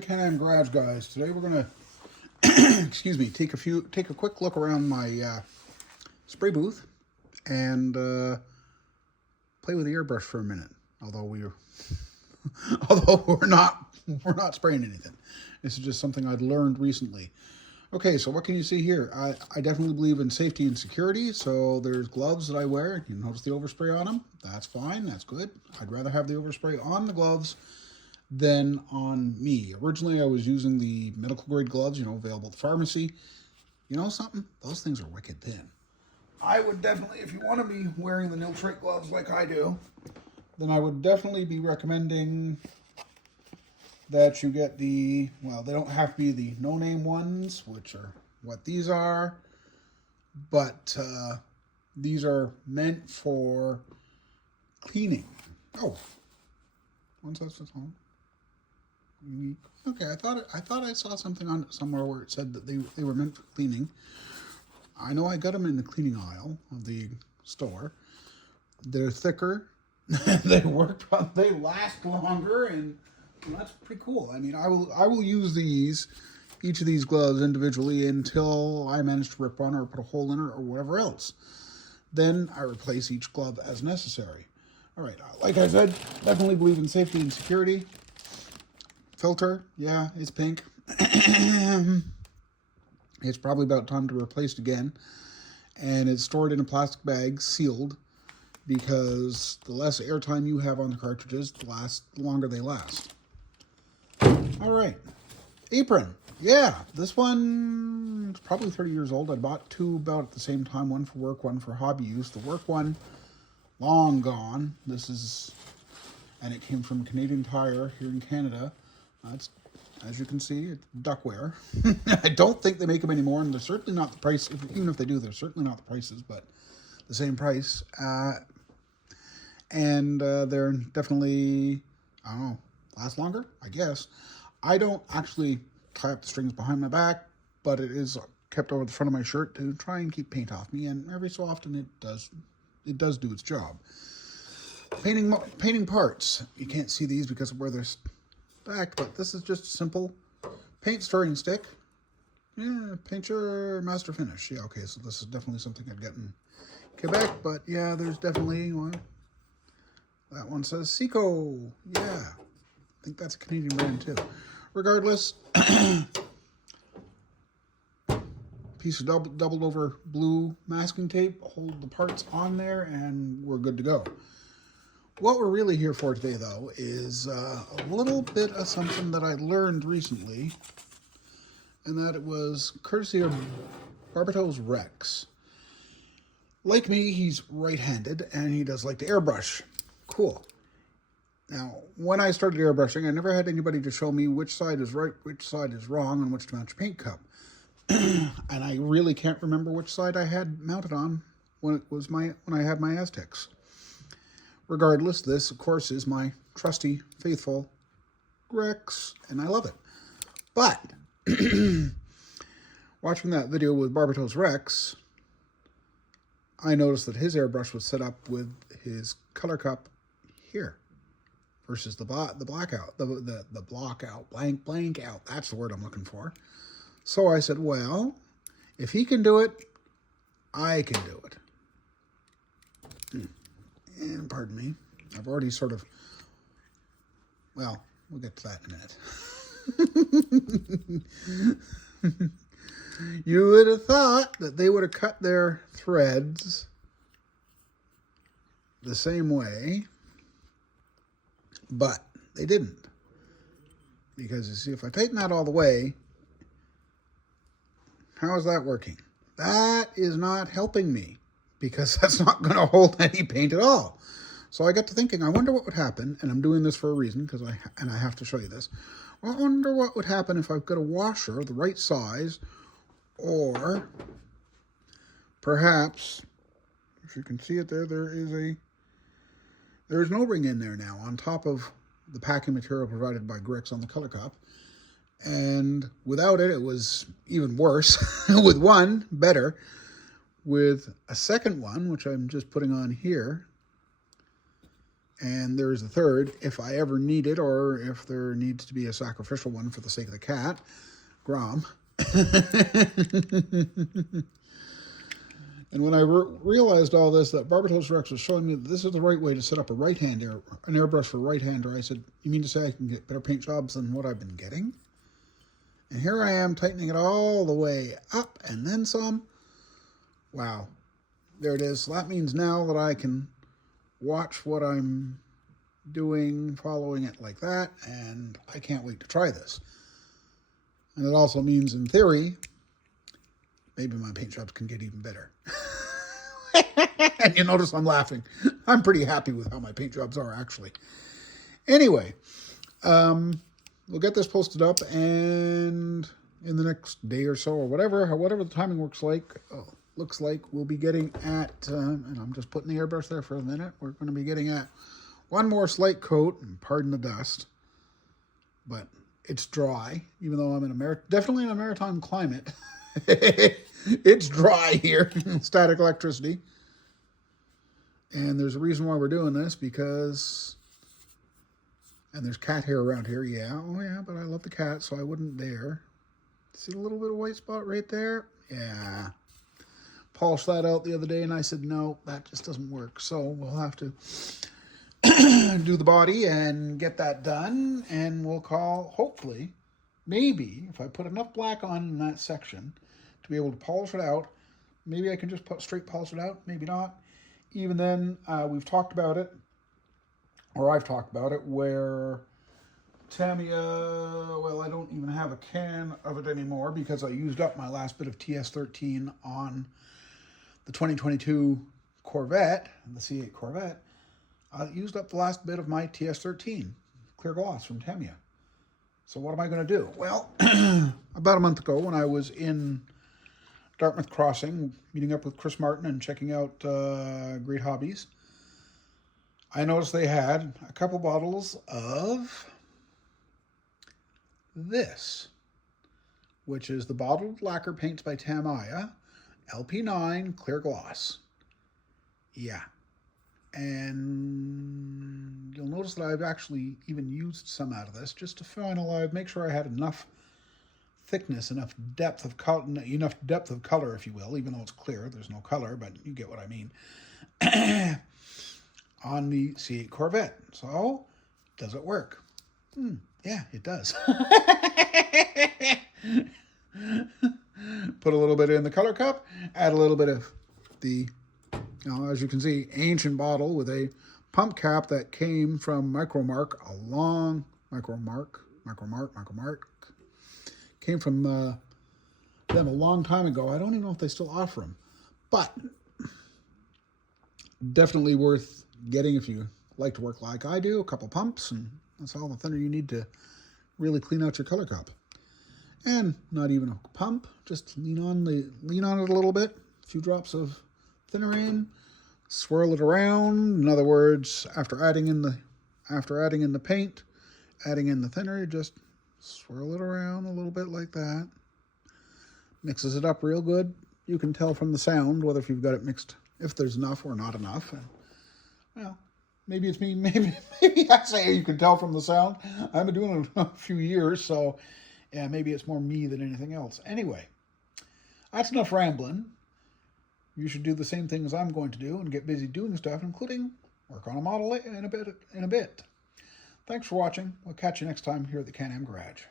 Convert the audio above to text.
the Can-Am Garage guys. Today we're gonna, excuse me, take a quick look around my spray booth and play with the airbrush for a minute. Although we're not spraying anything. This is just something I'd learned recently. Okay, so what can you see here? I definitely believe in safety and security, so there's gloves that I wear. You notice the overspray on them? That's fine, that's good. I'd rather have the overspray on the gloves than on me. Originally, I was using the medical grade gloves, available at the pharmacy. You know something? Those things are wicked thin. I would definitely, if you want to be wearing the Niltrate gloves like I do, then I would definitely be recommending that you get they don't have to be the no-name ones, which are what these are, but these are meant for cleaning. Oh, once that's home. Okay, I thought I saw something on it somewhere where it said that they were meant for cleaning. I know I got them in the cleaning aisle of the store. They're thicker. They last longer, and that's pretty cool. I mean, I will use each of these gloves individually until I manage to rip one or put a hole in it or whatever else. Then I replace each glove as necessary. All right, like I said, definitely believe in safety and security. Filter, yeah, it's pink. It's probably about time to replace it again. And it's stored in a plastic bag, sealed, because the less airtime you have on the cartridges, the longer they last. All right, apron. Yeah, this one is probably 30 years old. I bought two about at the same time, one for work, one for hobby use. The work one, long gone. And it came from Canadian Tire here in Canada. It's, as you can see, it's duckware. I don't think they make them anymore, and they're certainly not the price. Even if they do, they're certainly not the prices, but the same price. And they're definitely, I don't know, last longer, I guess. I don't actually tie up the strings behind my back, but it is kept over the front of my shirt to try and keep paint off me, and every so often it does do its job. Painting parts. You can't see these because of where they're back, but this is just a simple paint stirring stick. Yeah, paint your master finish. Yeah, okay, so this is definitely something I'd get in Quebec, but yeah, there's definitely one. That one says Seco. Yeah, I think that's a Canadian brand too. Regardless, piece of doubled over blue masking tape, hold the parts on there, and we're good to go. What we're really here for today, though, is a little bit of something that I learned recently, and that it was courtesy of Barbatos Rex. Like me, he's right-handed, and he does like to airbrush. Cool. Now, when I started airbrushing, I never had anybody to show me which side is right, which side is wrong, and which to mount your paint cup. And I really can't remember which side I had mounted on when I had my Aztecs. Regardless, this, of course, is my trusty, faithful Grex, and I love it. But, watching that video with Barbatos Rex, I noticed that his airbrush was set up with his color cup here versus the blackout, the block out, blank out. That's the word I'm looking for. So I said, well, if he can do it, I can do it. And pardon me, I've already sort of, well, we'll get to that in a minute. You would have thought that they would have cut their threads the same way, but they didn't. Because you see, if I tighten that all the way, how is that working? That is not helping me, because that's not going to hold any paint at all. So I got to thinking, I wonder what would happen, and I'm doing this for a reason, because I have to show you this. I wonder what would happen if I've got a washer the right size, or perhaps, if you can see it there, there's no ring in there now on top of the packing material provided by Grex on the color cup. And without it, it was even worse. With one, better. With a second one, which I'm just putting on here, And there's a third, if I ever need it, or if there needs to be a sacrificial one for the sake of the cat, Grom. And when I realized all this, that Barbatos Rex was showing me that this is the right way to set up a right-hand an airbrush for a right-hander, I said, you mean to say I can get better paint jobs than what I've been getting? And here I am tightening it all the way up and then some. Wow. There it is. So that means now that I can watch what I'm doing, following it like that, and I can't wait to try this. And it also means, in theory, maybe my paint jobs can get even better. And you notice I'm laughing. I'm pretty happy with how my paint jobs are, actually. Anyway, we'll get this posted up, and in the next day or so, or whatever the timing looks like, we'll be getting at, and I'm just putting the airbrush there for a minute, we're going to be getting at one more slight coat, and pardon the dust, but it's dry, even though I'm in definitely in a maritime climate. It's dry here, static electricity. And there's a reason why we're doing this, because, and there's cat hair around here, yeah, oh yeah, but I love the cat, so I wouldn't dare. See a little bit of white spot right there? Yeah. Polished that out the other day, and I said, no, that just doesn't work. So we'll have to do the body and get that done, and we'll call, hopefully, maybe, if I put enough black on in that section to be able to polish it out, maybe I can just straight polish it out, maybe not. Even then, we've talked about it, or I've talked about it, where Tamiya, well, I don't even have a can of it anymore because I used up my last bit of TS13 on the 2022 Corvette, the C8 Corvette. I used up the last bit of my TS13 clear gloss from Tamiya. So what am I going to do? Well, about a month ago when I was in Dartmouth Crossing, meeting up with Chris Martin and checking out Great Hobbies, I noticed they had a couple bottles of this, which is the bottled lacquer paints by Tamiya, LP9 clear gloss. Yeah. And you'll notice that I've actually even used some out of this just to finalize, make sure I had enough thickness, enough depth of color, if you will, even though it's clear. There's no color, but you get what I mean. On the C8 Corvette. So, does it work? Yeah, it does. Put a little bit in the color cup, add a little bit of the, as you can see, ancient bottle with a pump cap that came from Micromark, came from them a long time ago. I don't even know if they still offer them, but definitely worth getting if you like to work like I do. A couple pumps, and that's all the thinner you need to really clean out your color cup. And not even a pump, just lean on it a little bit, a few drops of thinner in, swirl it around. In other words, after adding in the paint, adding in the thinner, just swirl it around a little bit like that. Mixes it up real good. You can tell from the sound whether if you've got it mixed, if there's enough or not enough. And, well, maybe it's me. Maybe I say you can tell from the sound. I've been doing it a few years, so yeah, maybe it's more me than anything else. Anyway, that's enough rambling. You should do the same thing as I'm going to do and get busy doing stuff, including work on a model in a bit. Thanks for watching. We'll catch you next time here at the Can-Am Garage.